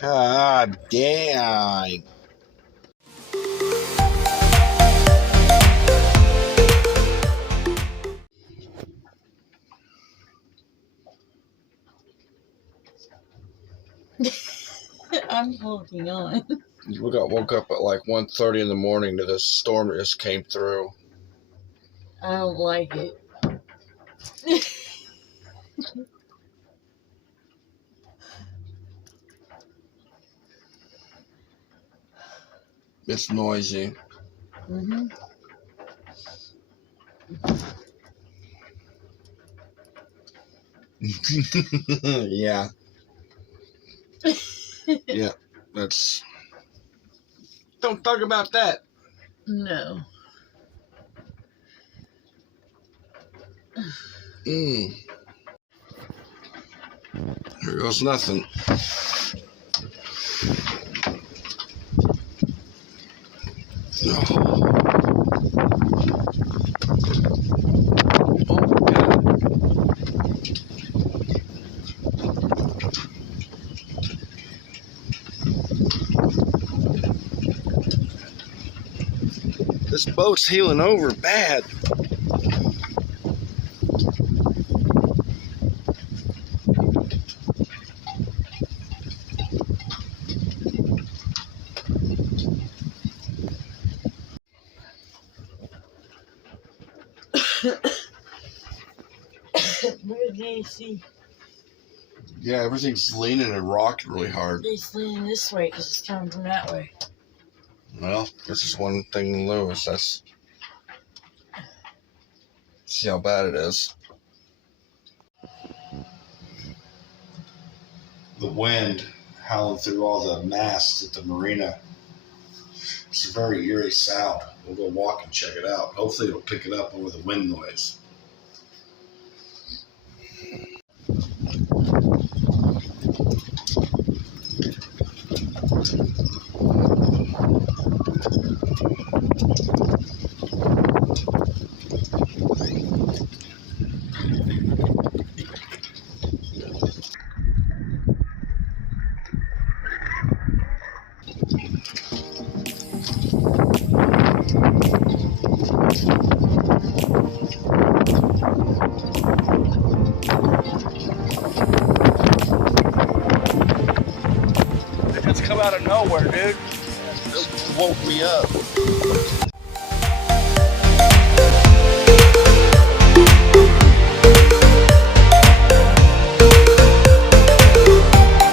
God damn. I'm holding on. We got woke up at like 1:30 in the morning to this storm that just came through. I don't like it. It's noisy. Mm-hmm. Yeah. Yeah, that's... Don't talk about that. No. Here goes nothing. Oh. This boat's heeling over bad. Where's the AC? Yeah, everything's leaning and rocking really hard. It's leaning this way because it's coming from that way. Well, this is one thing to lose. That's... See how bad it is. The wind howling through all the masts at the marina. It's a very eerie sound. We'll go walk and check it out. Hopefully it'll pick it up over the wind noise. It just come out of nowhere, dude. It woke me up.